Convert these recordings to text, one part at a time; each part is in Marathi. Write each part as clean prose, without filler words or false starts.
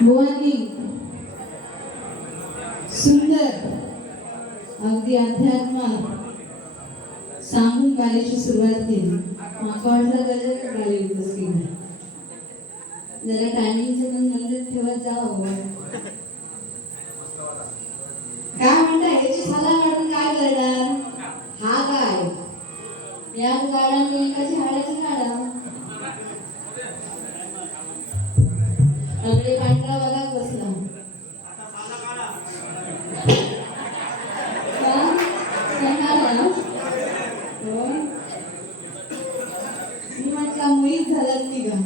बुवांनी सुंदर अगदी अध्यात्मात सांगून गाण्याची सुरुवात केली. माकाडला गजर गाली बसली. जरा टायमिंगचं पण नजर ठेवत जावं. काय म्हणताय याची सलाह काढून काय करणार? हा काय या गाड्यांनी एकाची हाडाची गाडा आपले पांढरा बघा बसला. मी म्हटलं मोहित झाला की का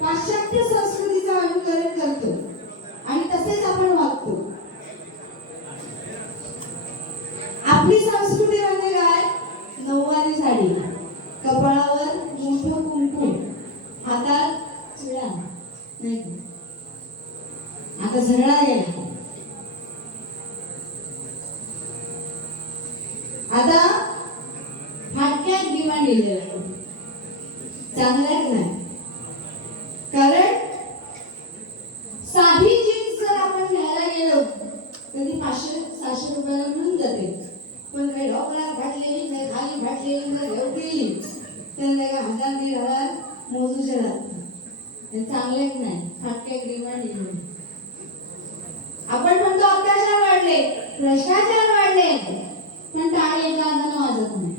पाश्चात्य संस्कृतीचं अनुकरण करतो आणि तसेच आपण वागतो. आपली संस्कृती म्हणजे काय? नऊवारी साडी, कपाळावर मोठं कुंकू, हातात चुडा नाही, आता झगडा गेला. आता फाटक्यात दिवा दिलेला चांगल्याच नाही. कारण साधी जीन्स जर आपण घ्यायला गेलो तरी 500-600 रुपयाला मिळून जाते. पण काही डॉक्टर घातलेली काही खाली घातलेली केली तर 1000-1500 मोजूचे लागतात. चांगलेच नाही. फाटक्या डिमांड आपण म्हणतो अत्याचार वाढले, भ्रष्टाचार वाढले, पण टाळी एका अंगानं वाजत नाही.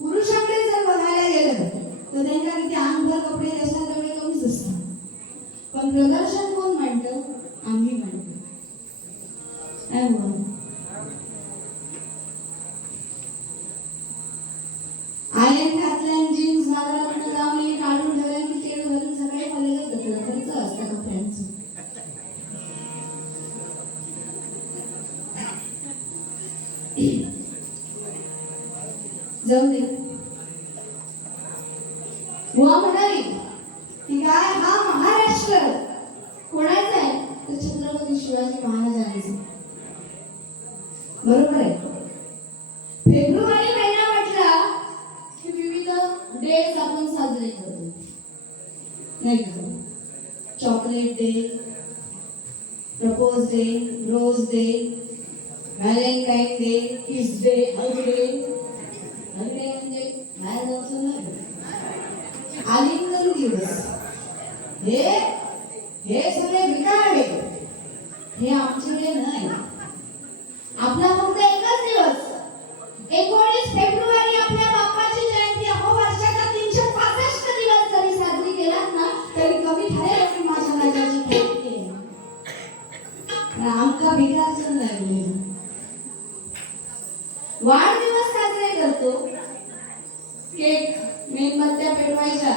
पुरुषाकडे जर बघायला गेलं तर त्यांच्या किती अंगभर कपडे असतात तेवढे कमीच असतात. पण प्रदर्शन कोण म्हणतं? आम्ही म्हणतो. आयन घातल्या जीन्स बाजारात जाऊन काढून ठेवल्या की तेल भरून सगळे कॉलेजात घेतलं खर्च असतं कपड्यांचं. जाऊ दे. बुवा म्हणाली की काय हा महाराष्ट्र कोणाचा आहे? तर छत्रपती शिवाजी महाराजांचा. बरोबर आहे. फेब्रुवारी महिना म्हटला की विविध डेज आपण साजरे करतो नाही का? Chocolate day, propose day, rose day, Valentine day, kiss day, hug day. Hug day म्हणजे बाहेर जायचं नाही, आलिंगन दिवस. हे सगळे विकावे हे आमच्याकडे नाही. आपला फक्त एकच दिवस 19 फेब्रुवारी आपल्या बाप्पाची जयंती. अहो वर्षाचा 365 दिवस जरी साजरी केलात ना तरी कमी ठरेल की माझ्या राजाची जयंती आहे. आमका भिकाचं नाही. वाढदिवस साजरे करतो, केक मेणबत्त्या पेटवायच्या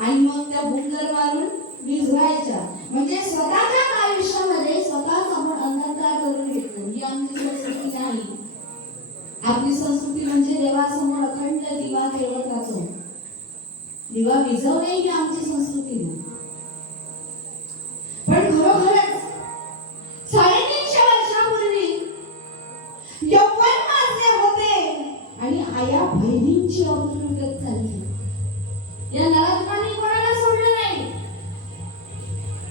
आणि मग त्या बुंगर मारून भिजवायच्या. म्हणजे स्वतःच्या आयुष्यामध्ये स्वतःच आपण अंधकार करून घेतलं. ही आमची संस्कृती नाही. आपली संस्कृती म्हणजे देवासमोर अखंड दिवा ठेवत राहतो. दिवा विझवणे ही आमची संस्कृती नाही. पण खरोखरच 350 वर्षापूर्वी यौवन माजले होते आणि आया बहिणींची अवृत्त झाली. या नराधमांनी कोणाला सोडलं नाही.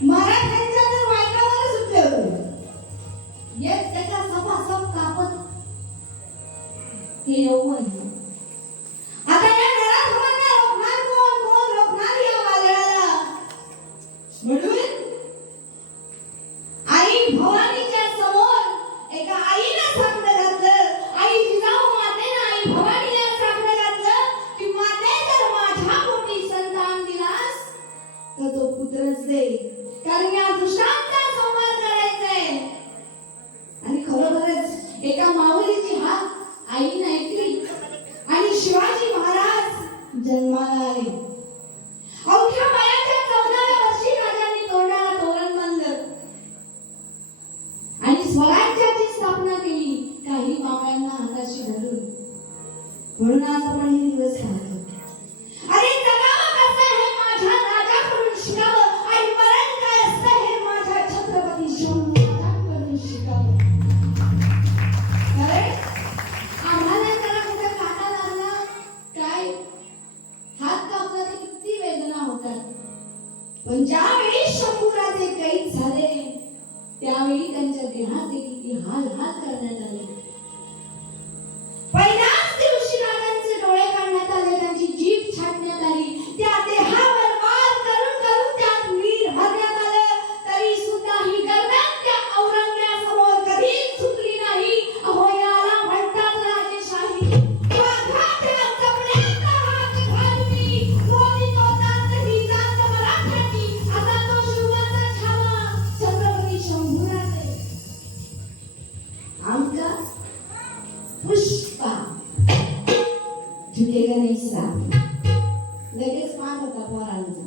मराठ्यांच्या तर वायकावर सुटले होते. एक त्याच्या सपासप कापत हे यौवन. आता या नराधमांना रोखणार कोण? कोण रोखणार या वादळाला? म्हणून आई भवानीच्या समोर एका आईने साकडं घातलं. आई जिजाऊ मातेनं आई भवानीला साकडं घातलं की माते जर माझ्या पोटी संतान दिलास तर तो पुत्रच दे. कारण या दुष्टांचा संहार करायचाय. आणि खरोखरच एका माऊलीची हाक आईने ऐकली आणि शिवाजी महाराज जन्माला आले. अवघ्या वयाच्या 14व्या वर्षी राजांनी पण ज्यावेळी शंभूराजे कैद झाले त्यावेळी त्यांच्या देहाचे किती हाल हाल करण्यात आले. पहिल्याच दिवशी राजांचे डोळे काढण्यात आले, त्यांची जीभ छाटण्यात आली, त्या देहावर वार करून करून त्यात मीठ भरण्यात आलं, तरी सुद्धा ही गर्दन त्या औरंग्यासमोर कधीच झुकली नाही. अहो याला म्हणतात राजेशाही. वाघाच्या कपड्यात हात घालून कोणी तो दात ही जात मराठ्याची, असा तो शिवबा छावा छत्रपती शंभूराजे. आमका पुष्पा झुकेगा नहीं साथ लगेच पाठ होता पोरांचा.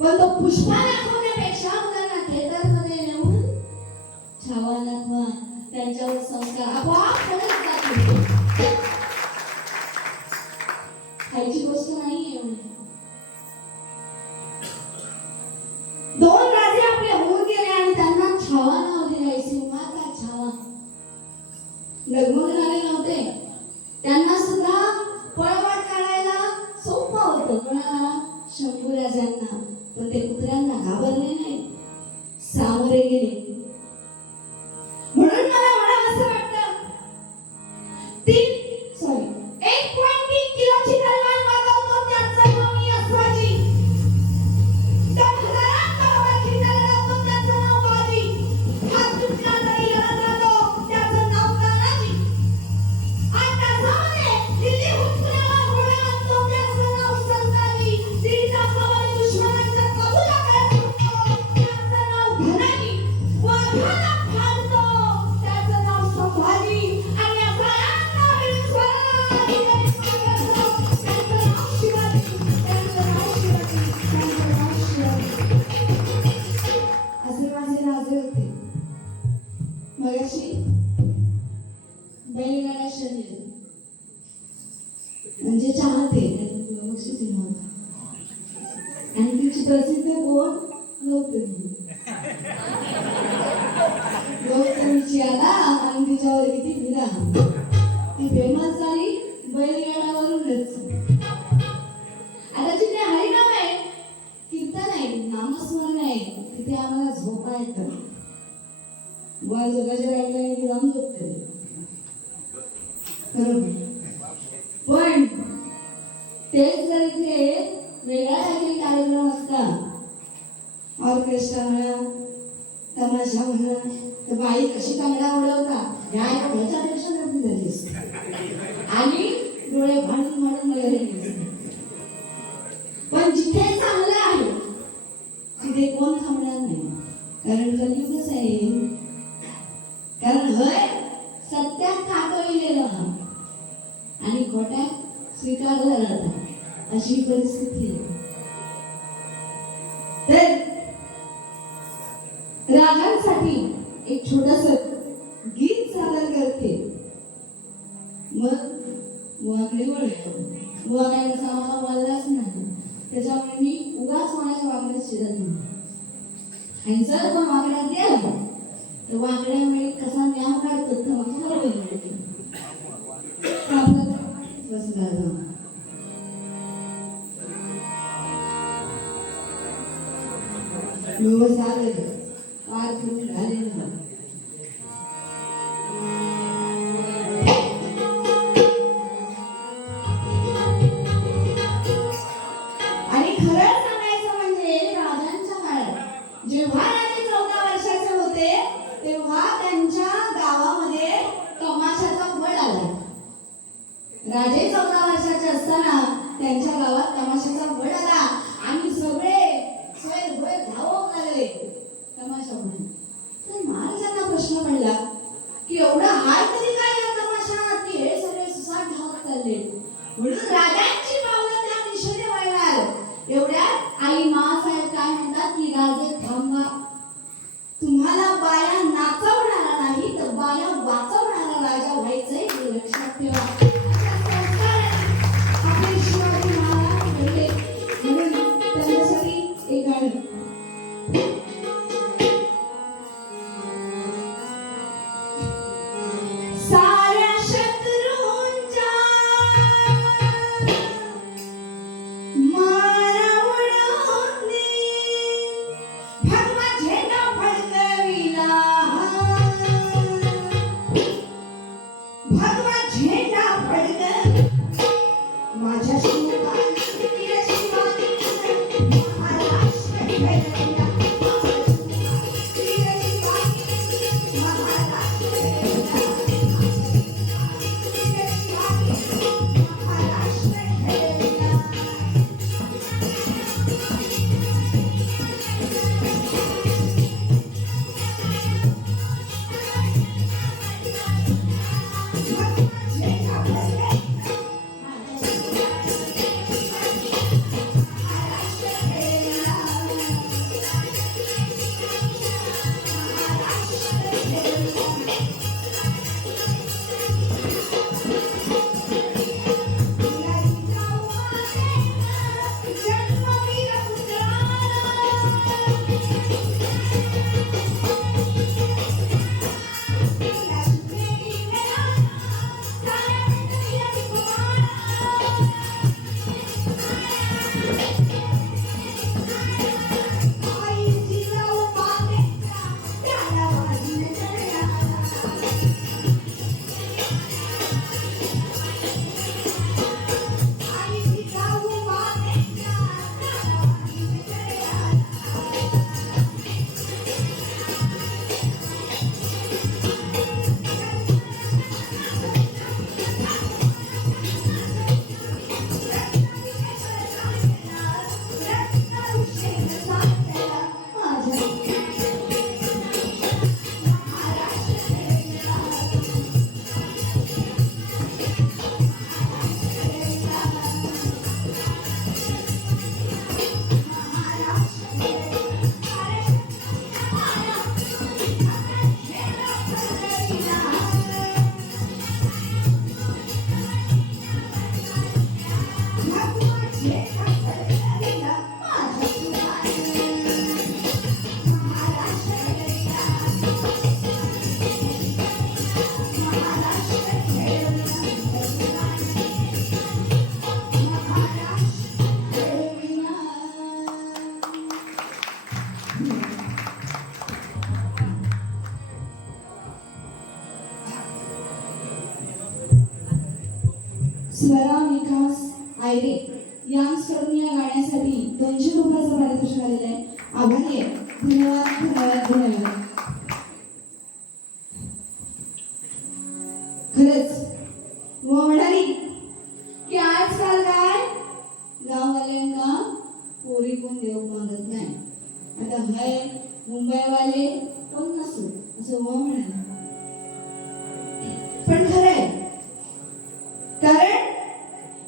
पण तो पुष्पा दाखवण्यापेक्षा मुलांना थिएटर मध्ये नेऊन छावा दाखवा, त्यांच्यावर संस्कार आपोआप करत जातील. खायची गोष्ट नाही एवढी. दोन राजे आपले होऊन गेले आणि त्यांना छावा नाव दिले, सिंहाचा छावा. डगमगणारे नव्हते, त्यांना सुद्धा पळवाट काढायला सोपं होतं. कोणाला? शंभूराजांना. पण ते कुत्र्यांना घाबरले नाही, सामोरे गेले. म्हणून मला म्हणावं असं वाटतं, 1.3 किलोची तलवार मागवतो त्याचं नाव मी अस्वाजी, 10,000 बरोबर खिंडाला लावतो त्याचं नाव बाजी, हात तुटला तरी लढत राहतो त्याचं नाव तानाजी, 8 तासामध्ये दिल्लीहून पुण्याला घोडा आणतो त्याचं नाव संताजी, 1.5 तासामध्ये दुश्मनाच्या कबुला करतो त्याचं नाव धनाजी, वाघाला फाडतो त्याचं नाव संभाजी, आणि असा यांना मिळून स्वराज्य करतो त्याचं नाव शिवाजी, त्याचं नाव शिवाजी, त्याचं नाव शिवाजी. असे माझे राजे होते. मगाशी बैलगाडा शर्यत म्हणजे चाहते बक्षीस नव्हतं. आणि तिची प्रसिद्ध कोण? गौतमीची आला आणि तिच्यावर किती फिरा. ती फेमस झाली बैलगाड्यावरूनच. आता जिथे हरिनाम आहे, कीर्तन आहे, नामस्मरण आहे, तिथे आम्हाला झोपा येतं. जोगाच्या राहिल्याने की जाऊन झोपते. पण तेच जर इथे वेगळा काहीतरी कार्यक्रम असता, ऑर्केस्ट्रा म्हणा, तमाशा म्हणा, तर बाई कशी कांगडा उडवता ह्याच्यापेक्षा मोठी झाली असते आणि डोळे भांडून भांडून वगैरे गेले. पण जिथे चांगलं आहे तिथे कोण थांबणार नाही, कारण कलियुगच आहे. कारण होय सत्यात खातोइलेलं आणि खोट्यात स्वीकारलं जातं, अशी परिस्थिती आहे. तर राजांसाठी एक छोटस गीत सादर करते. मग वाकडे वळतो. काय कसा मला बोललाच नाही, त्याच्यामुळे मी उगाच माझ्या वाकड्यात शिरत नाही. आणि जर पण वाकड्यात गेला तर वाकड्यामुळे कसा न्याव काढतो तर मला बरोबर बसला. झालं पार फिरून झालेलं. आणि खरं सांगायचं म्हणजे राजांच्या काळात जेव्हा राजे 14 वर्षाचे होते तेव्हा त्यांच्या गावामध्ये तमाशाचा बळ आला. राजे 14 वर्षाचे असताना त्यांच्या गावात तमाशाचा बळ आला आणि सगळे धावून लागले तमाशा म्हणून. तर महाराजांना प्रश्न पडला की एवढा हाय तरी काय या तमाशात की हे सगळे सुसाट धावत चालले. म्हणून राजांची पावलं त्या दिशेने वळणार. एवढ्यात आई मासाहेब काय म्हणतात की राजे थांबा, तुम्हाला बाया नाचवणारा नाही तर बाया वाचवणारा राजा व्हायचंय हे लक्षात ठेवा. आपले शिवाजी महाराज घडले म्हणून त्यांच्यासाठी एक गाणं. साऱ्या शत्रूंच्या मारा उडवून आयरे यांकडून या गाण्यासाठी 200 रुपयाचं पारितोषिक आलेलं आहे. आभारी आहे. धन्यवाद धन्यवाद धन्यवाद. खरंच म्हणाली की आजकाल काय गाववाल्यांना पोरी कोण देऊ मागत नाही. आता हाय मुंबईवाले कोण नसो असं म्हणाले. पण खरंय, कारण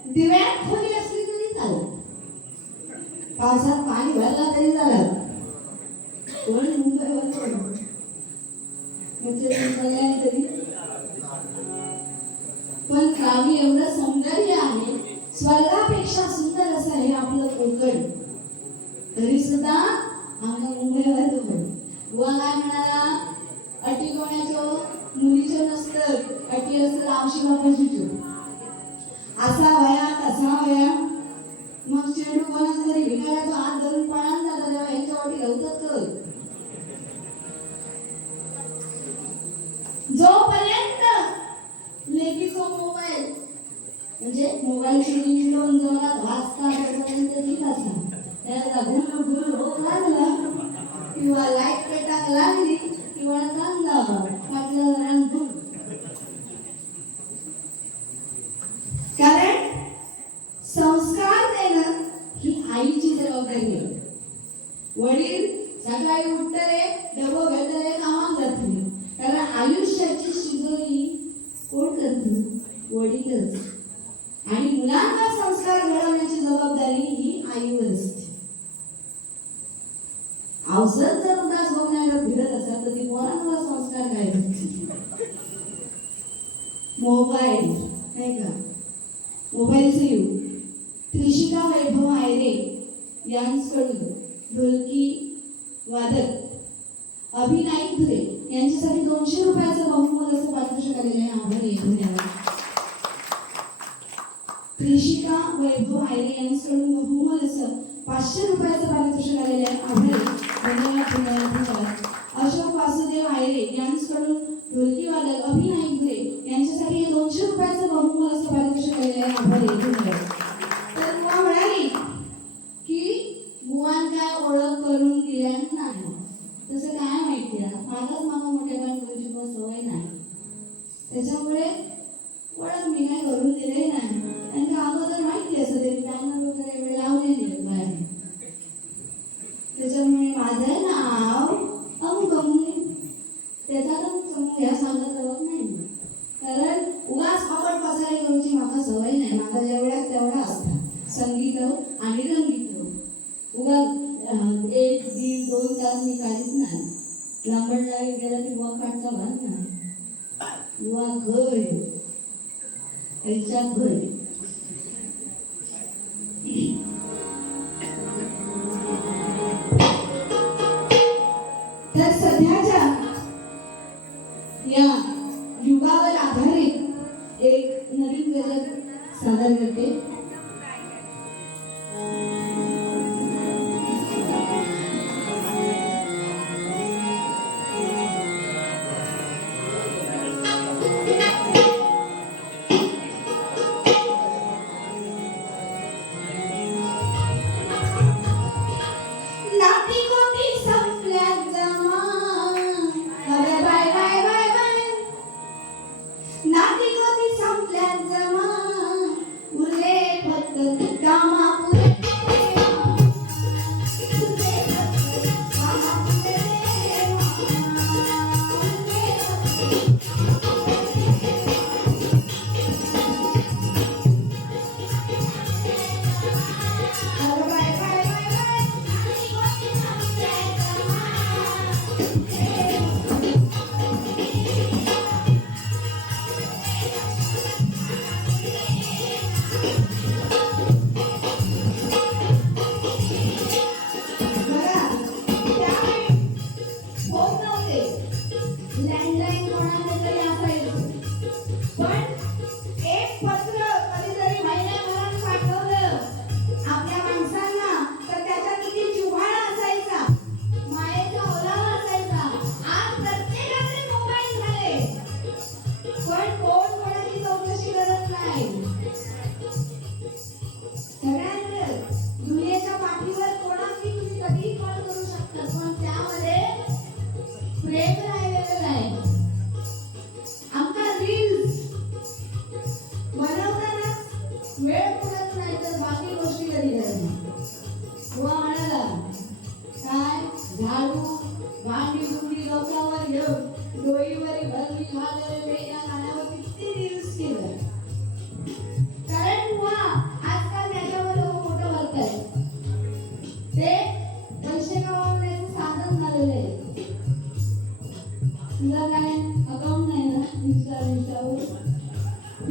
दिव्यात खोली असली तरी चालत, पावसात पाणी भरला तरी चालत. कोण मुंबईवाले म्हणजे तरी पण गावी एवढं सौंदर्य आहे, स्वर्गापेक्षा सुंदर असं आहे आपलं कोकण. तरी सुद्धा आमच्या मुंबईवर वा काय म्हणाला, अटी कोणाच्या मुलीच्या नसतं, अटी असतं आवशी बापाची. असा वया तसा वया, मग चेंडू कोणाचा तरी भिकाऱ्याचा हात धरून पळान जातात तेव्हा यांच्या वाटी घालतात. जोपर्यंत लेकीचा मोबाईल म्हणजे मोबाईल लोन जोरात वाचता तोपर्यंत ठीक असा. त्याला गुरु गुरु रोग लागला किंवा लाईट पेटाक लागली किंवा कांदा पाटलं रांधून. कारण संस्कार देणं ही आईची जबाबदारी आहे. वडील सकाळी उठतले डबो घेतले कामात जातले, कारण आयुष्याची शिजोरी कोण करतं? वडीलच. आणि मुलांना संस्कार घडवण्याची जबाबदारी ही आईवर असते. औषध जर उदास बघण्याला फिरत असेल तर ती पोरांवर संस्कार काय करते? मोबाईल नाही का, मोबाईलचे युग. त्रिशिका वैभव आयरे यांकडून ढोलकी वादक अभिनाईक धुरे यांच्यासाठी 200 रुपयाचं बहुमूल्य असं पारितोषिक आलेलं आहे. आभारी आहे. धन्यवाद. त्रिशिका वैभव आयरे यांच्याकडून बहुमूल्य असं 500 रुपयाचं पारितोषिक आलेलं आहे. आभारी. धन्यवाद धन्यवाद धन्यवाद. अशोक वासुदेव आयरे यांच्याकडून ढोलकी वादक अभिनाईक धुरे यांच्यासाठी 200 रुपयाचं बहुमूल्य असं पारितोषिक आलेलं आहे. आभारी. धन्यवाद. तर बुवा म्हणाली की बुवांना ओळख करून दिल्या नाही. तसं काय माहिती आहे, माझाच मामा मोठेपण करूची सवय नाही, त्याच्यामुळे ओळख मी काय करून दिले नाही. आणि अगोदर माहिती असं ते बॅनर वगैरे एवढे लावलेले आहेत बाहेर, त्याच्यामुळे माझं नाव अमुक अमुक त्याचा ह्या सांगत जवळ नाही. कारण उगाच पापड पसारी करूची माका सवय नाही. माझा जेवढ्या तेवढा असतात संगीत आणि रंगीत. उगाच 1, 1.5, 2 तास मी काढीत नाही. लांबडला गेला की बुवा काढचा भात ना बुवा घर त्यांच्या घर. तर सध्याच्या या युगावर आधारित एक नवीन गजल सादर करते.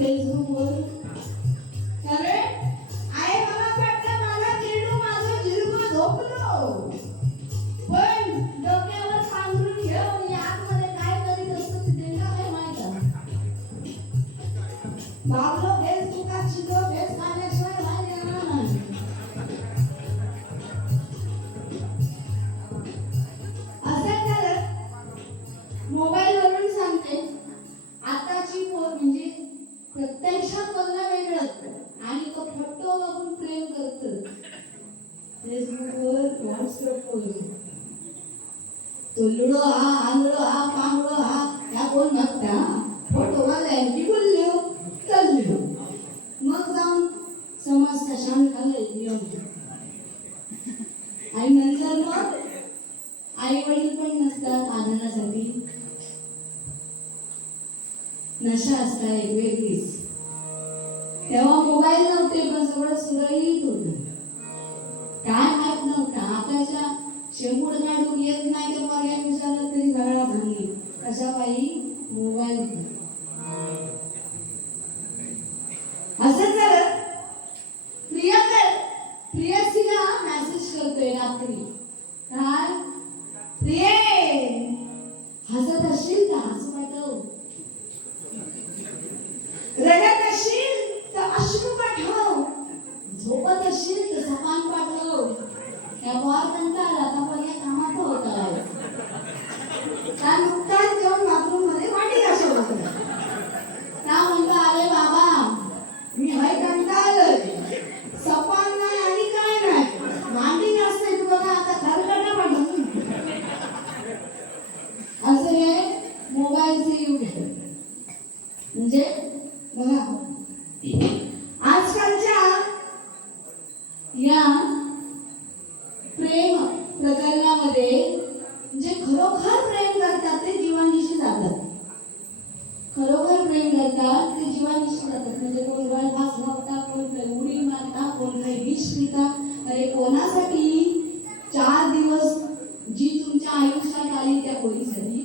फेसबुकवर. अरे आहे मला वाटतं माझा चिडू माझं जिरगू झोपलो, पण डोक्यावर पांघरून घेऊन आतमध्ये काय करीत असतं ते त्यांना काय माहित आहे. बाबलो फेसबुकात शिकलो फेस काढल्याशिवाय बाहेर येणार नाही. असं झालं मोबाईलवरून सांगते. आताची पोर म्हणजे प्रत्यक्षात बोलणं वेगळं आणि तो फोटो बघून प्रेम करतो. फेसबुकवर व्हॉट्सअपवर तो लुडो हा आंधळो हा पांगळो हा या कोण नसता फोटो वाल्याची बोललो चाललो. मग जाऊन समाज शांत झालाय नियम. आणि नंतर मग आई वडील पण नसतात आधारासाठी. नशा असतात एक वेगळीच. तेव्हा मोबाईल नव्हते पण सगळं सुरळीत होतं. काय माहित नव्हतं. आताच्या शेंबूड नाडूक येत नाही तर पर्याय विचारला तरी सगळा सांगेल. कशा पायी मोबाईल. असं झालं प्रियसीला मेसेज करतोय रात्री. काय प्रिये हसत असशील तर हसू पाठव, रडत असशील तर अश्रू पाठव, झोपत असशील तर सपान पाठव. त्या वार कंटाळा आता पर्याय कामाचा होता. त्या नुकताच जेवण बाथरूम मध्ये वाटी घासत होता. त्या म्हणतो अरे बाबा मी हाय कंटाळलोय, सपान नाही आणि काय नाही, भांडी घासते तू बघा आता खरकटा पाठवून. असं हे मोबाईलचे युग आहे. म्हणजे बघा आजकालच्या या प्रेम प्रकरणामध्ये जे खरोखर प्रेम करतात ते जीवानीशी जातात. खरोखर प्रेम करतात ते जीवानीशी जातात. म्हणजे कोण गळफास लावता, कोण काही उडी मारता, कोण काही विष पिता. अरे कोणासाठी 4 दिवस जी तुमच्या आयुष्यात आली त्या पोरीसाठी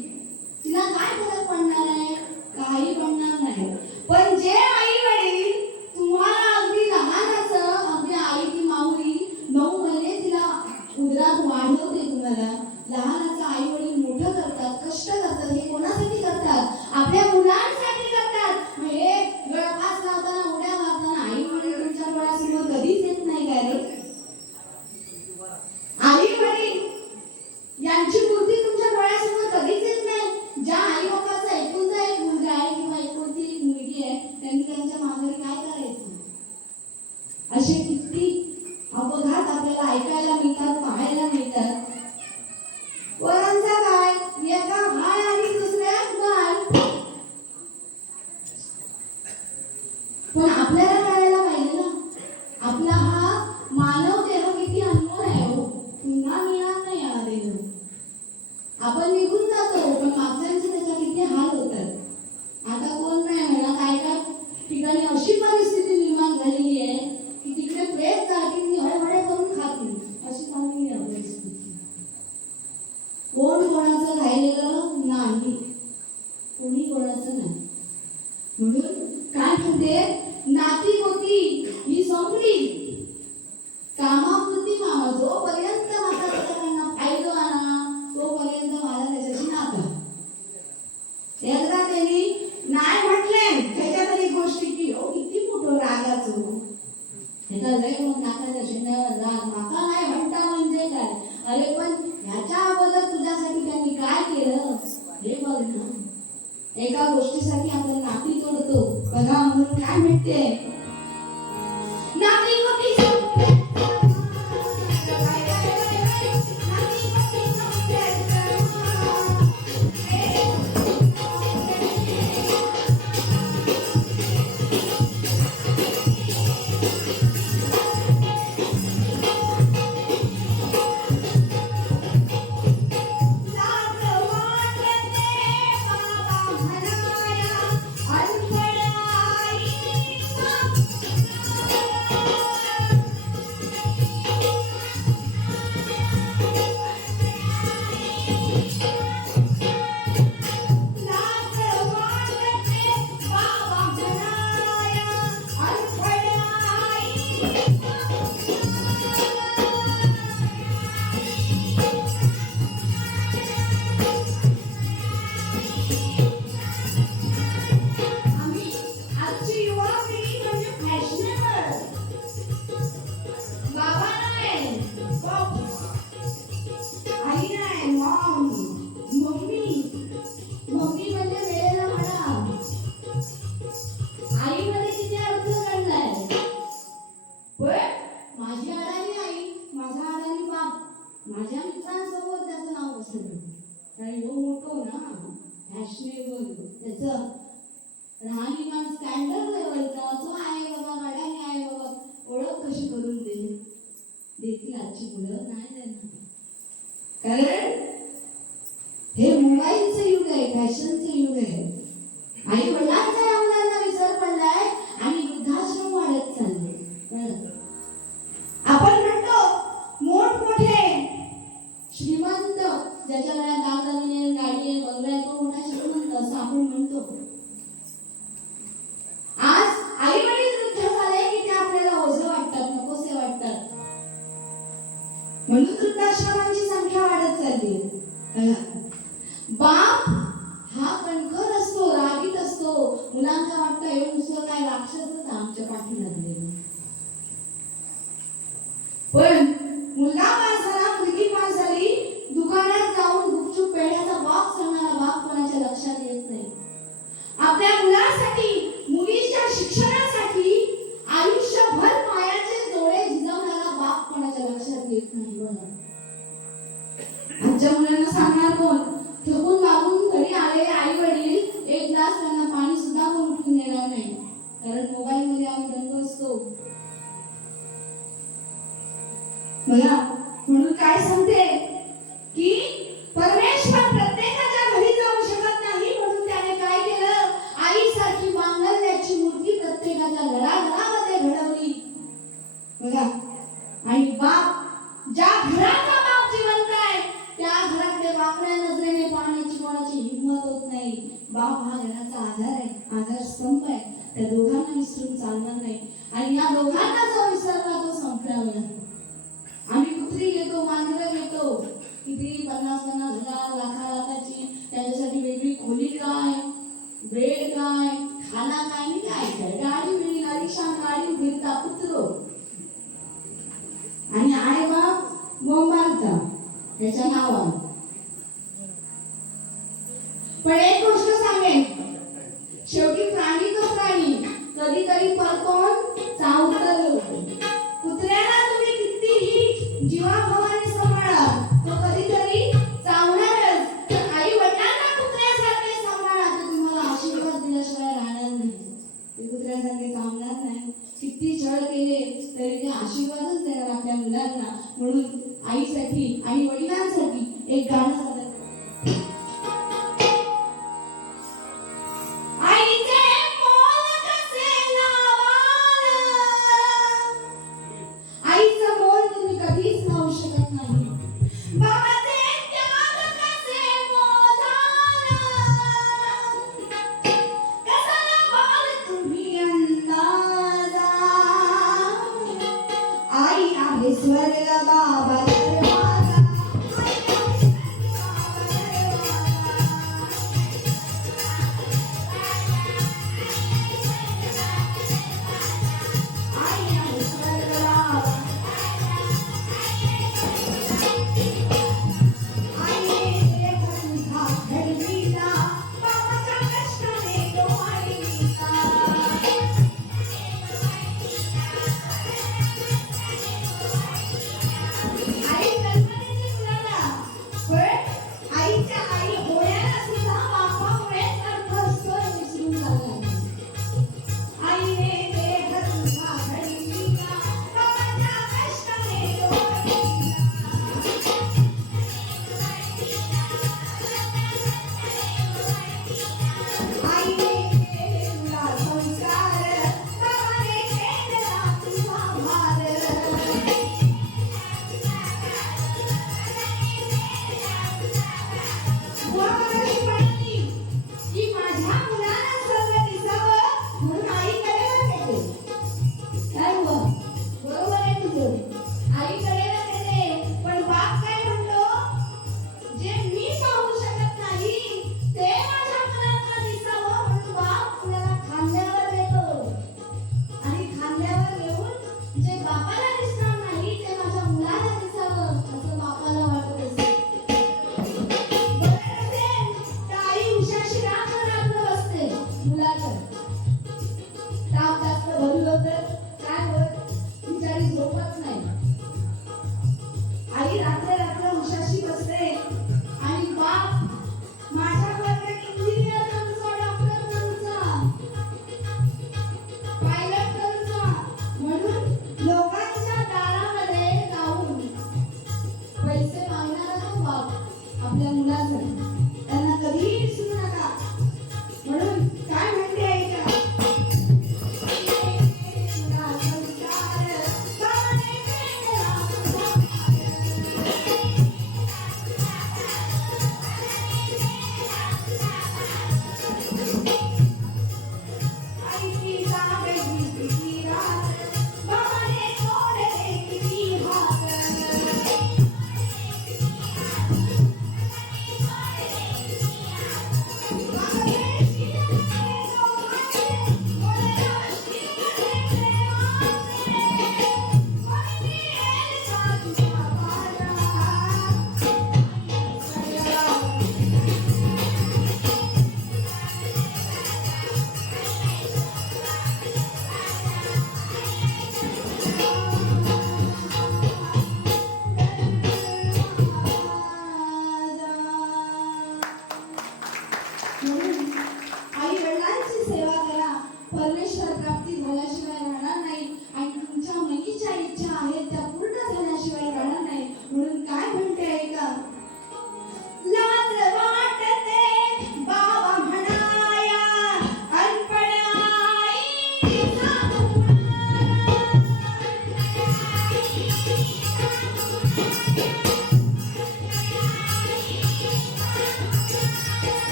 तिला काय फरक पडणार आहे? काही पडणार नाही. पण जे आई वडील तुम्हाला अगदी लहानाचं अगदी आई ती माऊली 9 महिने तिला उदरात वाढवते, तुम्हाला लहानाचं आई वडील मोठं करतात, कष्ट करतात. हे कोणासाठी करतात? आपल्या मुलांसाठी करतात. मग हे गळफास लावताना उड्या मारताना आई वडील तुमच्या डोळ्यासमोर कधीच येत नाही काय रे? आई वडील यांची मूर्ती तुमच्या डोळ्यासमोर कधीच येत नाही. ज्या आई बाबाचा एकुलता एक मुलगा आहे किंवा एकुलती एक मुलगी आहे त्यांनी त्यांच्या माघारी काय करायचं? असे किती अपघात आपल्याला ऐकायला मिळतात, पाहायला मिळतात. वरांचा काय एका हाय आणि दुसऱ्या काय. पण आपल्याला कळायला पाहिजे ना आपला हा मानव देह किती अनमोल आहे. हो पुन्हा मिळणार नाही याला देह. आपण निघून जातो पण मागच्यांचे त्याच्या किती हाल होतात. आता कोण नाही म्हणा. काय काय ठिकाणी अशी परिस्थिती निर्माण झालेली आहे की तिकडे प्रेत जागी हळहळे करून खातील अशी चाललेली आहे परिस्थिती. कोण कोणाचं राहिलेलं नाही, कोणी कोणाचं नाही. म्हणून काय म्हणते नाती होती ही संपली कामापुरती मामा. जोपर्यंत माझा त्याच्याकडनं फायदा आणा तोपर्यंत माझा त्याच्याशी नाता. एकदा त्यांनी नाही म्हटले त्याच्या तरी गोष्टी की हो किती मोठं रागाचं ह्याचा लय मग नाकाच्या शेंड्यावर राग. माका नाही म्हणता म्हणजे काय? अरे पण ह्याच्या अगोदर तुझ्यासाठी त्यांनी काय केलं हे बघ ना. एका गोष्टीसाठी आपण नाती तोडतो. बघा म्हणून काय म्हणते नाती मोठी कारण तो मोठो ना फॅशनेबल त्याचं राहणीमान स्टँडर्ड लेवलचा तो आहे बाबा, गाड्याने आहे बाबा, ओळख कशी करून देतील आजची मुलं? नाही देणार. कारण हे मोबाईलचं युग आहे, फॅशनचं युग आहे. आई वडिलांचा या मुलांना विसर पडलाय आणि वृद्धाश्रम वाढत चालले. आपण म्हणतो मोठमोठे श्रीमंत, ज्याच्या घरात दागदागिने आहे, गाडी आहे, बंगला आहे, तो मोठा श्रीमंत असं आपण म्हणतो. आज आई वडील वृद्ध झाले की ते आपल्याला ओझं वाटतात, नकोसे वाटतात. म्हणून वृद्धाश्रमांची संख्या वाढत चालली. बाप हा कणखर असतो, रागीत असतो. मुलांना वाटतं हे नुसतं काय राक्षसच आमच्या पाठी लागले. पण मुलगा पास झाला, मुलगी पास झाली, दुकानात जाऊन गुपचूप पेढ्याचा बॉक्स आणणारा बाप कोणाच्या लक्षात येत नाही. आपल्या मुलासाठी, मुलीच्या शिक्षणासाठी आयुष्यभर पायाचे जोडे झिजवणारा बाप कोणाच्या लक्षात येत नाही. आजच्या मुलांना सांगणार कोण? थकून लागून घरी आलेले आई वडील एक ग्लास त्यांना पाणी सुद्धा कोण उठून देणार नाही, कारण मोबाईल मध्ये आम्ही दंग असतो. मला म्हणून काय सांगते की परमेश्वर प्रत्येकाच्या घरी जाऊ शकत नाही, म्हणून त्याने काय केलं? आईसारखी मांगल्याची मूर्ती प्रत्येकाच्या घराघरामध्ये घडवली. बघा, आणि बाप, ज्या घराचा बाप जिवंत आहे त्या घराकडे वाकड्या नजरेने पाहण्याची कोणाची हिंमत होत नाही. बाप हा घराचा आधार आहे, आधारस्तंभ आहे. त्या दोघांना विसरून चालणार नाही. आणि या दोघांना जो विसरला तो संपला. आम्ही कुत्री घेतो, मांजरं घेतो, किती 50,000 लाखाची, त्याच्यासाठी वेगळी खोली काय, बेड काय, खाना काय, नाही काय, गाडी मिळी, गाडीशान गाडी फिरता पुत्र. आणि आई बाप बोंबालता त्याच्या नावावर. पण एक गोष्ट सांगेन, शेवटी प्राणी तो प्राणी कधीतरी परतून चावतो. कुत्र्याला तुम्ही कितीही जीवाभावाने सांभाळा, तो कधीतरी चावणारच. तर आई वडिलांना कुत्र्यासारखे सांभाळा, तर तुम्हाला आशीर्वाद दिल्याशिवाय राहणार नाही. ते कुत्र्यासारखे चावणार नाही. किती छळ केले तरी ते आशीर्वादच देणार आपल्या मुलांना. म्हणून आईसाठी आणि वडिलांसाठी एक गाणं सादर.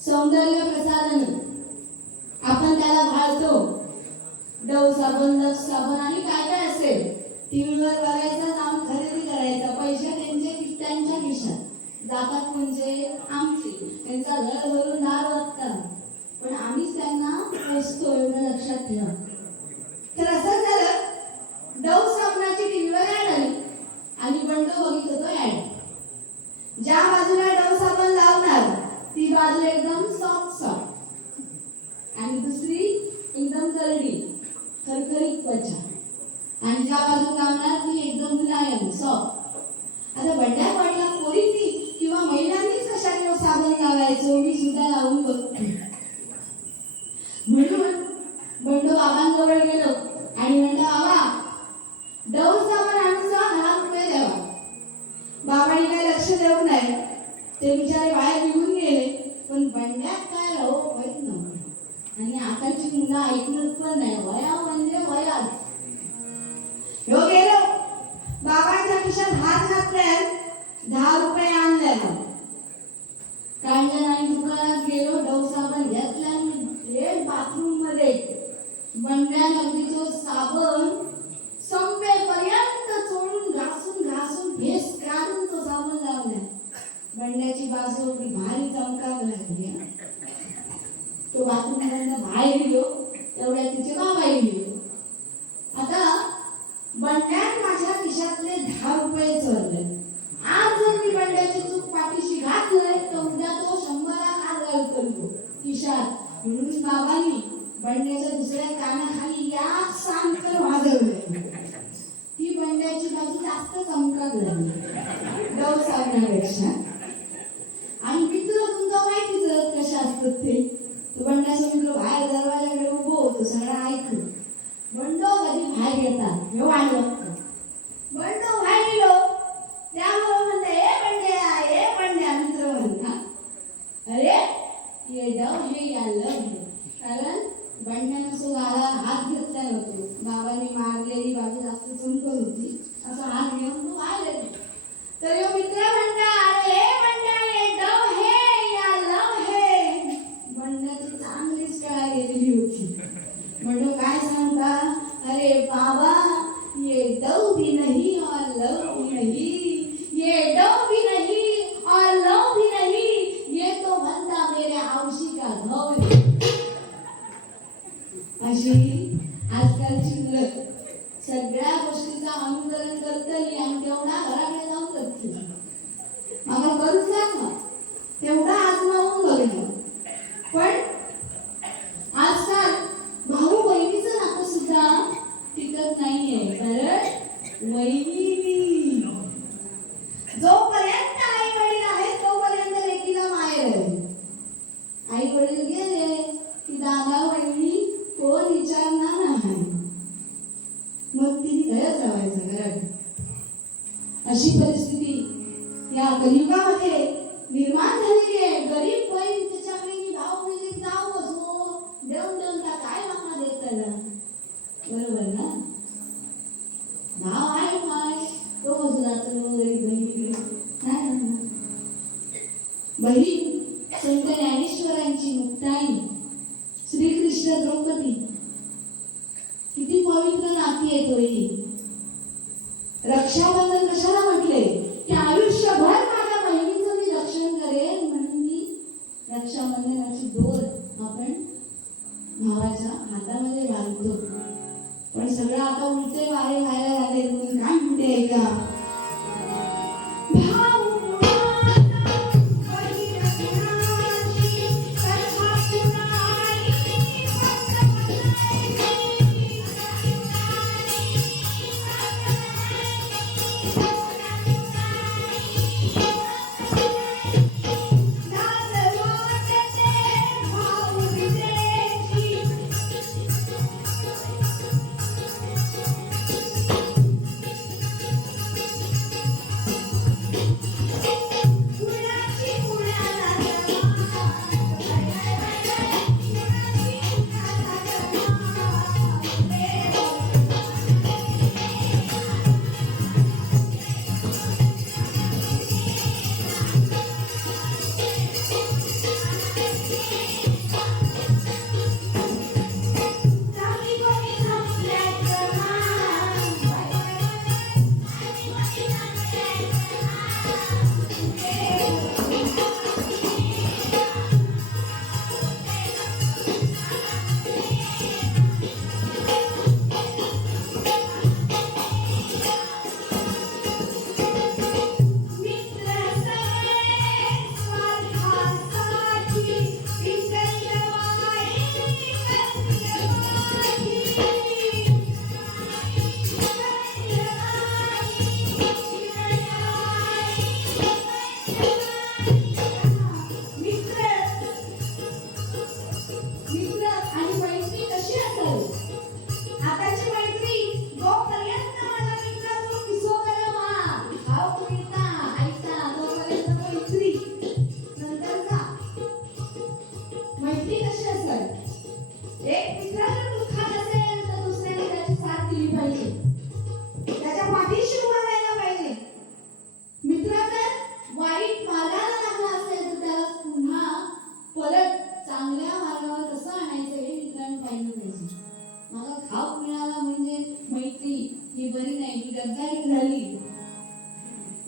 सौंदर्य प्रसाधन आपण त्याला भाळतो. डव साबण, लक्स साबण आणि काय काय असेल टीव्हीवर बघायचं, जाऊन खरेदी करायचा, पैसे त्यांच्या खिशात जातात म्हणजे आमचे त्यांचा घर भरून दार वाजतात, पण आम्हीच त्यांना पैसतो एवढं लक्षात ठेवा. तर असं झालं, डव साबणाची टीव्हीवर ऍड आली आणि बंडो बघित होतो ऍड. ज्या बाजूला डव साबण लावणार ती बाजू एकदम सॉफ्ट आणि दुसरी एकदम करडी खरखरीत त्वचा, आणि ज्या बाजू लावणार ती एकदम मुलायम सॉफ्ट. आता बंड्या वाटला पोरींनी किंवा महिलांनीच कशाने साबण लावायचो, मी सुद्धा लावून बघते. म्हणून बंडो बाबांजवळ गेलो आणि म्हणलं, बाबा डव साबण आणूचा 10 रुपये द्यावा. बाबांनी काय लक्ष देऊ नाही, ते बिचारे बाहेर निघून गेले. पण बंड्यात काय राहू माहित नव्हतं, आणि आताची मुलं ऐकलं पण नाही, वया म्हणजे वयाच. ह्यो गेलो बाबांच्या खिशात हात घातल्यात, 10 रुपये आणले, काढल्या आणि दुकानात गेलो, डव साबण घेतला आणि थेट बाथरूम मध्ये बंड्या नदीचो साबण संपेपर्यंत चोळून घासून फेस काढून तो साबण लावला. बंड्याची बाजू एवढी भारी चमकाग लागली. तो बाथरूम मधून बाहेर गेलो, तेवढ्या तिचे बाबाही गेलो. आता बंड्यात माझ्या खिशातले 10 रुपये चोरले. आज जर मी बंड्याची चूक पाठीशी घातलंय तर उद्या तो 100 हात घाल करतो खिशात. म्हणून बाबांनी बंड्याच्या दुसऱ्या कानाखाली या सांगतर वाजवलं. ती बंड्याची बाजू जास्त चमकाग लागली डव साबणापेक्षा. आणि मित्र तुमचा माहितीच कशा असतात ते. तो बंड्याचा मित्र बाहेर दरवाजाकडे उभो होतो, सगळं ऐकलं. बंडो कधी बाहेर येतात हे वाट बघतो. बंडो बाहेर गेलो, त्यामुळे म्हणते ए बंड्या मित्र म्हणता, अरे ये डव हे यालं. कारण बंड्यानं सुद्धा हात घेतला नव्हतो. बाबांनी मारलेली बाजू जास्त चमकत होती, असं हात घेऊन तो बाहेर येतो. तर यो मित्र म्हणता, अरे बंड्या ये डव हे यालं हे. बंड्याची चांगलीच काळ गेलेली होती. बंडो काय सांगता, अरे बाबा ये डव भी नहीं और लव भी नहीं, ये डव भी नहीं और लव भी नहीं, ये तो बंदा मेरे औशी का घाव है. अशी आजकालची मुलं सगळ्या गोष्टीचा अनुकरण करतली आणि तेवढा घराकडे जाऊन करते. मला करूच ना तेवढा आजमावून बघणं. पण आजकाल भाऊ बहिणीचं नातं सुद्धा टिकत नाहीये. कारण वहिनी जोपर्यंत आई वडील आहेत तोपर्यंत लेकीला माहेर आहे. आई वडील गेले की दादा वहिनी कोण विचारणार नाही, मग तिने घरच राहायचं घरात. अशी परिस्थिती या कलियुगात युगामध्ये निर्माण झालेली आहे. गरीब बहीण त्याच्याकडे मी भाव म्हणजे जावंच हो, देऊन देऊन का काय मागणार देत त्याला, बरोबर ना? भाव आहे माय तो जातो गरीब बहिणीकडे. बहीण संत ज्ञानेश्वरांची मुक्ताई, श्रीकृष्ण द्रौपदी, किती पवित्र नाती आहे तो ही. रक्षाबंधन कशाला म्हटले की आयुष्यभर माझ्या बहिणीचं मी रक्षण करेन, म्हणून मी रक्षाबंधनाची दोर आपण भावाच्या हातामध्ये घालतो. पण सगळं आता उलटे वारे व्हायला लागले. म्हणून काय म्हणते ऐका,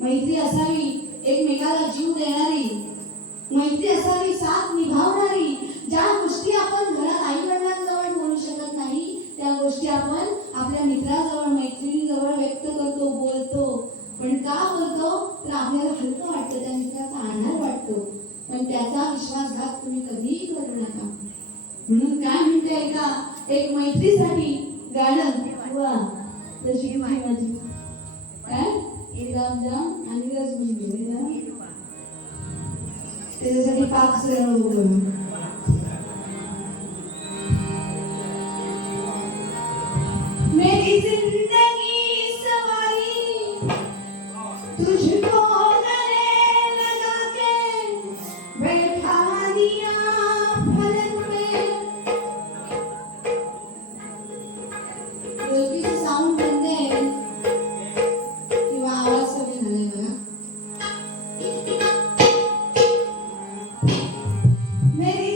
मैत्री असावी, एकमेकाला जीव देणारी मैत्री असावी, साथ निभावणारी. ज्या गोष्टी आपण घरात आई वडिलांजवळ बोलू शकत नाही त्या गोष्टी आपण आपल्या मित्राजवळ, मैत्रिणीजवळ व्यक्त करतो, बोलतो. पण का बोलतो तर आपल्याला हलकं वाटतं, त्या मित्राचा आधार वाटतो. पण त्याचा विश्वासघात तुम्ही कधीही करू नका. म्हणून काय म्हणते का, एक मैत्रीसाठी गाणं वा तशी माझी काय गुलाबजाम आणि रसगुल्ले, त्याच्यासाठी पाक सर्व. मेरी जिंदगी सवारी तुझको गले लगा के बैठा दिया पलक पे. डोलबीचं साऊंड बंद आहे किंवा आवाज कमी झालाय बघा. मेरी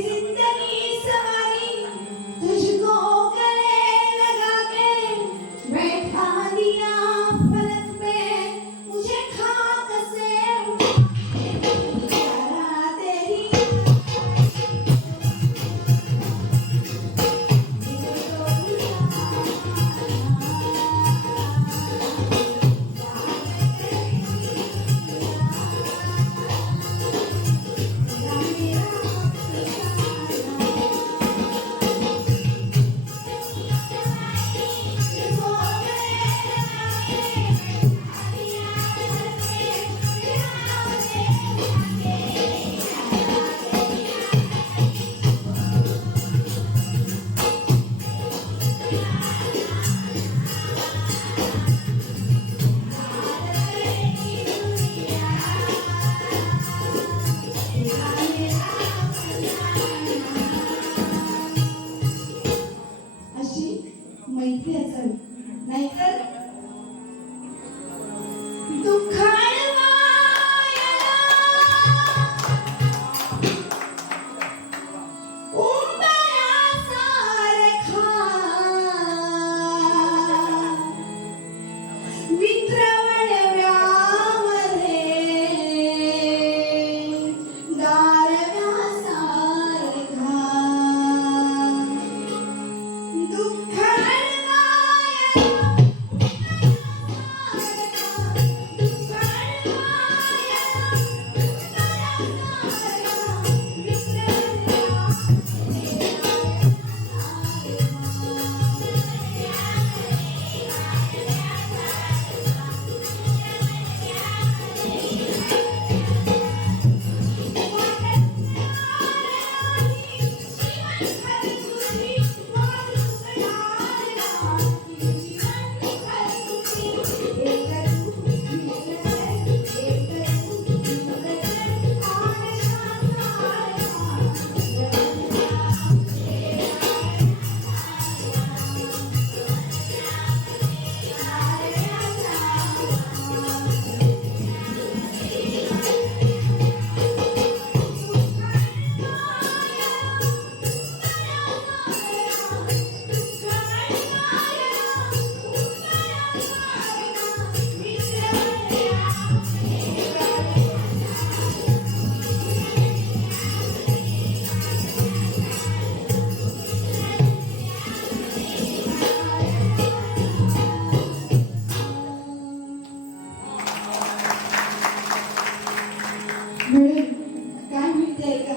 म्हणून काय म्हणते का,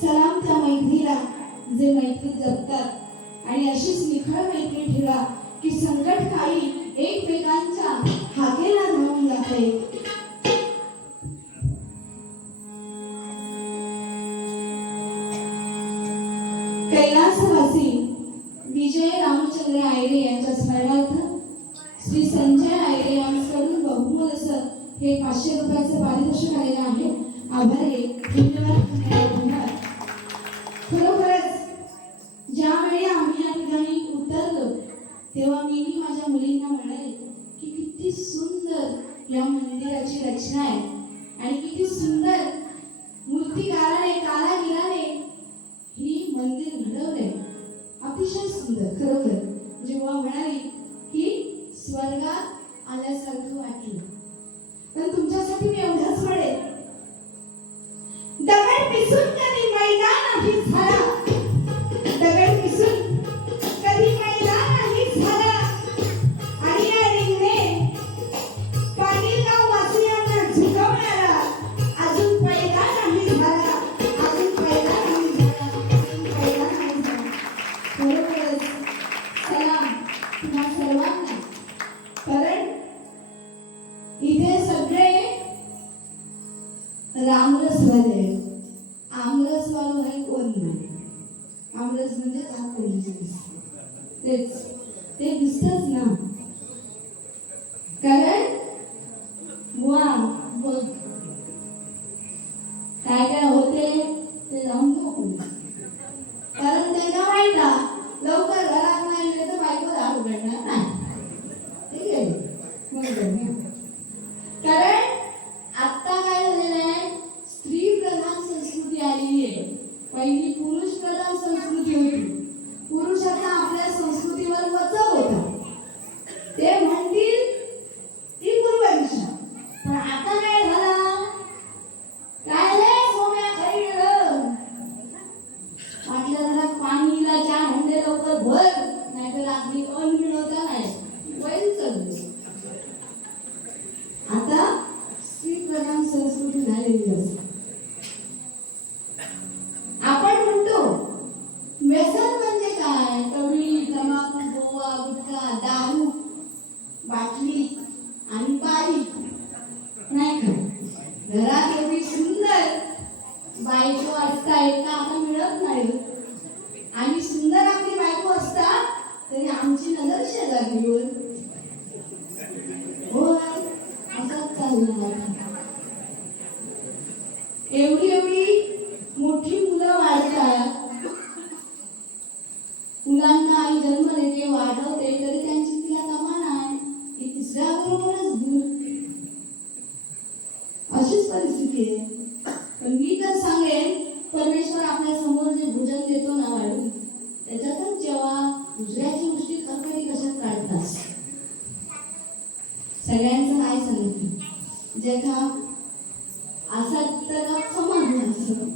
सलाम त्या मैत्रीला जे मैत्री जपतात आणि अशीच निखळ मैत्री ठेवा की संकट काळी एकमेकांच्या हाकेला धावून जाते. कैलासवासी विजय रामचंद्र आयरे यांच्या स्मरणार्थ श्री संजय आयरे यांच्याकडून बहुमोल असं हे 500 रुपयाचं पारितोषिक आलेलं आहे. आभारी, धन्यवाद. खरोखरच ज्यावेळी आम्ही या ठिकाणी उतरलो तेव्हा मीही माझ्या मुलींना म्हणाले की किती सुंदर या मंदिराची रचना आहे आणि किती सुंदर मूर्तिकाराने कारागिराने ही मंदिर घडवले. अतिशय सुंदर. खरोखर जेव्हा म्हणाली की स्वर्गात आल्यासारखं वाटलं. पण तुमच्यासाठी मी एवढंच म्हणेन, दगड पिसून कधी मैदान नाही झाला, दगड पिसून कधी मैदान नाही झाला आणि या रिंगणे पाटीलगाव वासियांना झुकवणारा अजून पैदा नाही झाला, अजून पैदा नाही झाला, अजून पैदा नाही झाला. खरोखरच सलाम तुम्हा सर्वांना. कारण इथे सगळे रामरसवाले, आमरसवाले कोण नाही. आमरस म्हणजे तेच ते दिसतच ना. कारण वा बघ काय काय होते ते जाऊन घेऊ. कारण त्यांना माहित लवकर घरात नाही गेले तर बायको दार उघडणार नाही. ठीक आहे. कारण आता काय झालेलं आहे, स्त्री प्रधान संस्कृती आलेली आहे. पहिली पुरुष प्रधान संस्कृती होती. पुरुषाचा आपल्या संस्कृतीवर वचक होता. ते म्हणतील ती पूर्व दिशा. पण आता काय झालं, काय रे सोम्या खाली गेलं, वाटलं घरात पाणीला चहा हंडे लवकर भर, नाहीतर रात्री अन्न मिळवता नाही वैल चालली. आता स्त्री प्रधान संस्कृती झालेली असते. आपण म्हणतो व्यसन म्हणजे काय, कवळी, तंबाखू, गोवा, गुटखा, दारू, बाटली आणि बाई. नाही का, घरात एवढी सुंदर बायको असता एक आता मिळत नाही. आणि सुंदर आपली बायको असता तरी आमची नजर शेजारीवर. हो असंच चाललं. एवढी एवढी मोठी मुलं वाढतात, मुलांना आई जन्म देते, वाढवते, तरी त्यांची तिला तमा नाही की तिसऱ्या बरोबरच दूर. अशीच परिस्थिती आहे. पण मी तर सांगेन, परमेश्वर आपल्या समोर जे भोजन देतो ना वाढून, त्याच्यातच जेव्हा दुसऱ्याची गोष्टी खरखरी कशात काढतात. सगळ्यांचं काय सांगितलं, जे का असा तर समजलं असं.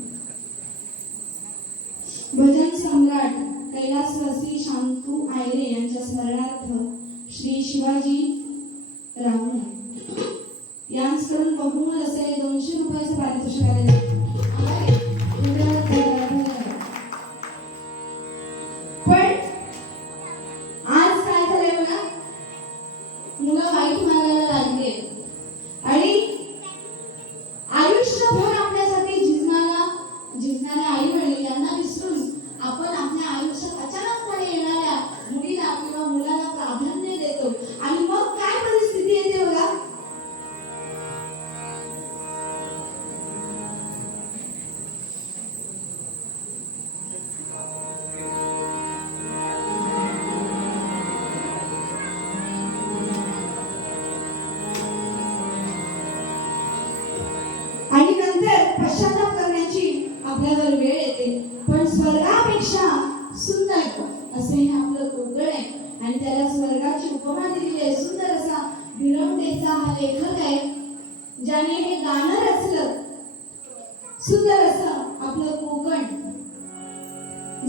भजन सम्राट कैलासवासी शांतू आयरे यांच्या स्मरणार्थ श्री शिवाजी रामणे यांच्याकडून बहुमोल असे 200 रुपयाचे पारितोषिक आलेले आहे. पण आज काय झालंय बघा, मुलं वाईट मानायला लागले आणि आयुष्यभर आपल्यासाठी झिजणाऱ्या आई वडील यांना विसरून आपण आपल्या आयुष्यात अचानकपणे येणाऱ्या मुलीला किंवा मुलाला प्राधान्य देतो. आणि मग काय परिस्थिती येते बघा. आणि नंतर पश्चाताप करण्याची आपल्यावर वेळ येते. पण स्वर्गापेक्षा सुंदर असे हे आपलं कोकण आहे आणि त्याला स्वर्गाची उपमा दिलेली आहे. सुंदर असा भिरवणेचा हा लेखक आहे, ज्याने हे गाणं रचलं. सुंदर असं आपलं कोकण,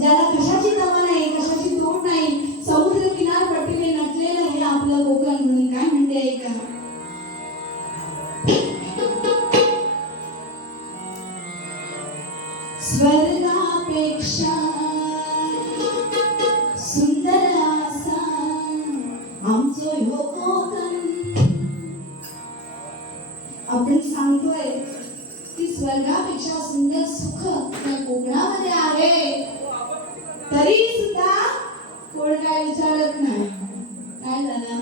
ज्याला कशाची तमा नाही, कशाची तोड नाही, समुद्र किनारपट्टीने नटलेलं हे आपलं कोकण. म्हणून काय म्हणते का, स्वर्गापेक्षा सुंदर असा आमचो ह्यो कोकण. आपण सांगतोय की स्वर्गापेक्षा सुंदर सुख त्या कोकणामध्ये आहे, तरी सुद्धा कोण काय विचारत नाही. काय झालं?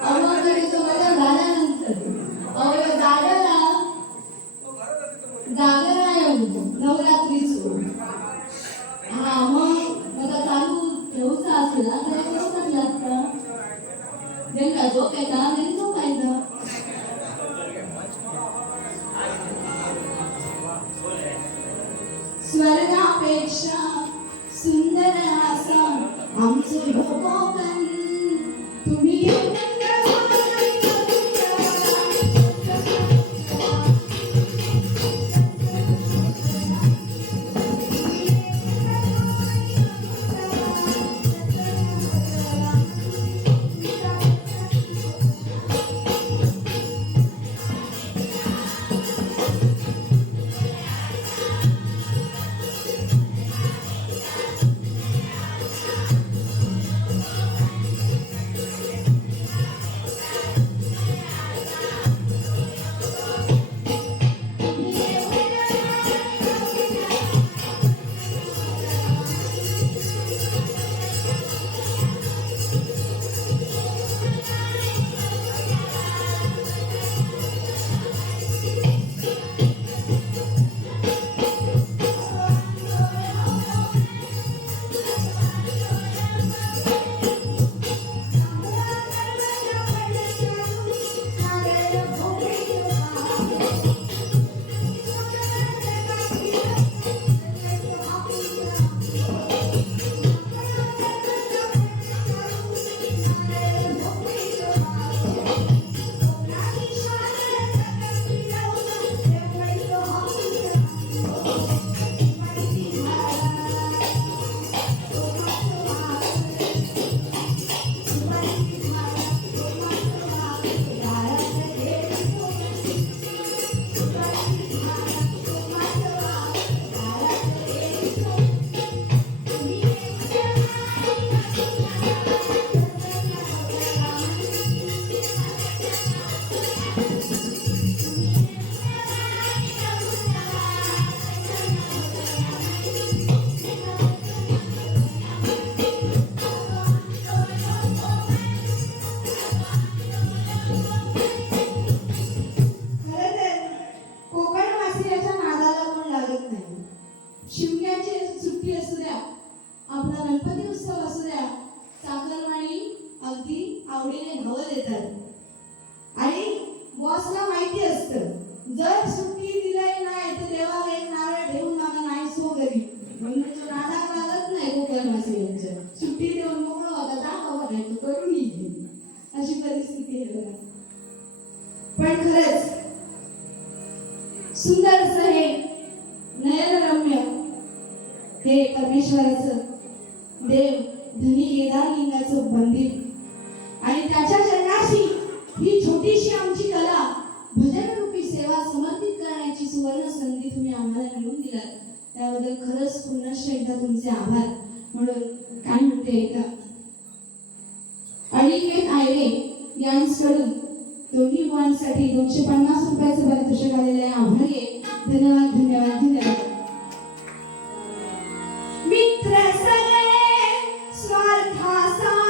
अवघडीचं बदल झाल्यानंतर जागर आहे नवरात्रीच. मग आता चालू ठेवूचा असेल ना तर कसं लागतं ज्यांना झोपायचा त्यांनी झोपायचं. स्वर्गापेक्षा सुंदर असा आमचं कोकण. तुम्ही आपला गणपती उत्सव असू द्या, चाकरमानी अगदी आवडीने धावत येतात आणि बॉसला माहिती असतं जर सुट्टी दिली नाही तर देवाला एक नारळ ठेवून मला नाही सो घरी म्हणून तो नादाक लागत नाही कोकण वासियांच्या. सुट्टी देऊन मोकळं होता दाखवा नाही तो करून येईल अशी परिस्थिती आहे बघा. पण खरंच सुंदर असं हे नयनरम्य हे परमेश्वराचं देव धनी केदारलिंगाचं मंदिर आणि त्याच्या चरणाशी ही छोटीशी आमची कला भजन रूपी सेवा समर्पित करण्याची सुवर्ण संधी तुम्ही आम्हाला मिळवून दिलात त्याबद्दल खरंच पुनश्च एकदा तुमचे आभार. म्हणून काय म्हणते का अनिकेत आयरे यांच्याकडून दोन्ही मुलांसाठी 250 रुपयाचे पारितोषिक आलेले आहे. आभारी आहे. धन्यवाद धन्यवाद धन्यवाद. मित्र सगळे स्वार्थासाठी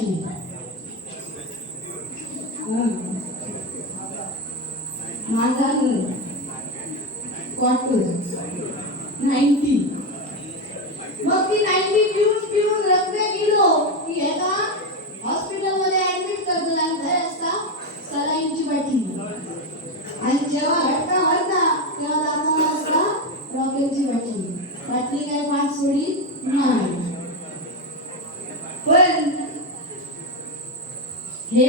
बॅटरी. माझा क्वार्टर 90. मग ती 90 पिऊन रक्त गेलो की एका हॉस्पिटलमध्ये ऍडमिट करतो लागतंय असता सलाईनची बाटली. आणि जेव्हा घटका भरता तेव्हा दाखवला असता रॉकेलची बाटली. बाटली काय पाच सोडी नाही. पण हे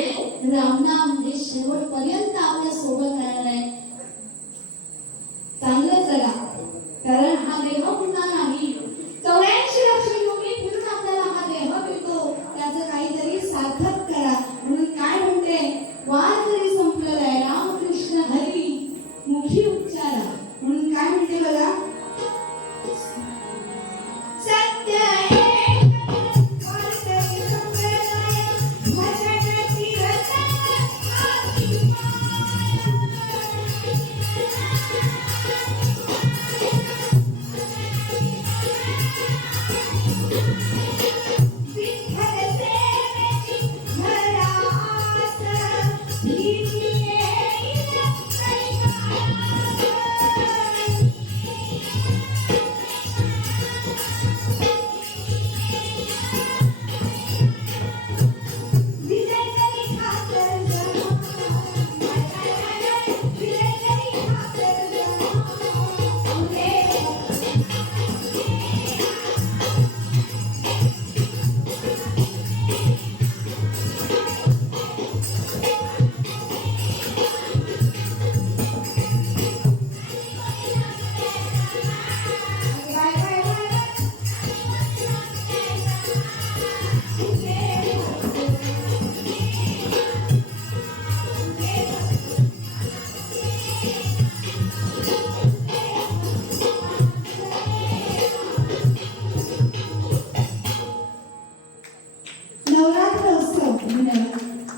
रामनाम हे शेवटपर्यंत आपल्या सोबत राहणार आहे. चांगलं जगा, कारण हा देह पुन्हा नाही. 84 लक्ष योगी फिरून आपल्याला हा देह मिळतो. त्याचं काहीतरी सार्थक करा. म्हणून काय म्हणते, वार जरी संपलेला आहे रामकृष्ण हरी मुखी उच्चारा. म्हणून काय म्हणते बघा, सत्य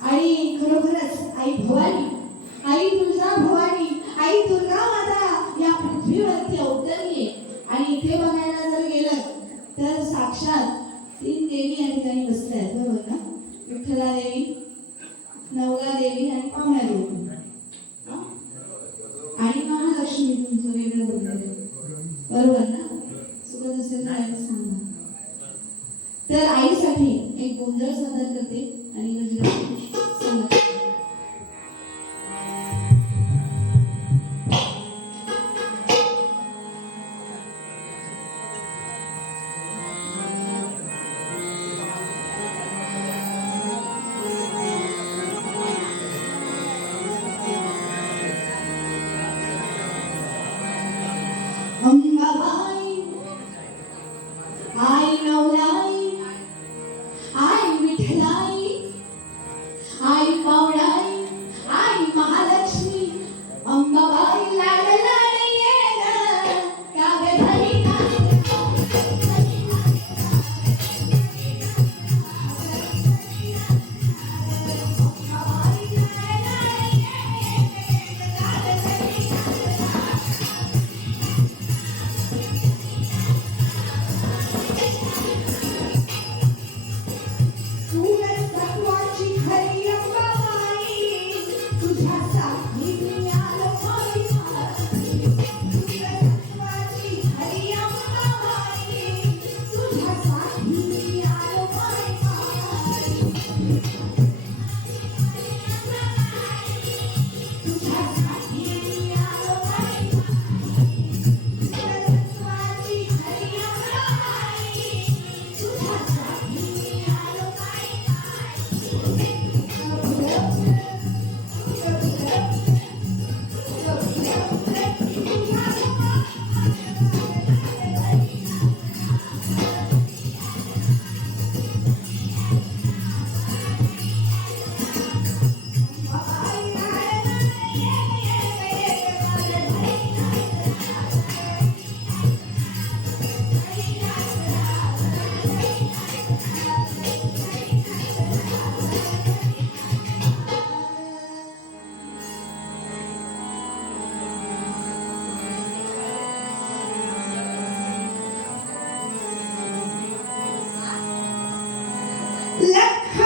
आणि खरोखरच आई भवानी, आई तुळजा भवानी, आई दुर्गा माता या पृथ्वीवरती अवतरली. आणि इथे बघायला जर गेलं तर साक्षात 3 देवी या ठिकाणी बसल्या आहेत, बरोबर ना? विठ्ठला देवी, नवला देवी आणि पाहुण्या देवी आणि महालक्ष्मी. तुमचं वेगळं बरोबर ना? चुकत असेल तर सांगा. तर आईसाठी एक गोंधळ सादर करते आणि सांगा. अंबाबाई, आई नवलाई, आई विठलाई, आई पावळाई, आई महालक्ष्मी. अंबाबाई लाड लाड ये ग, काव्य धरी लख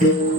दिलास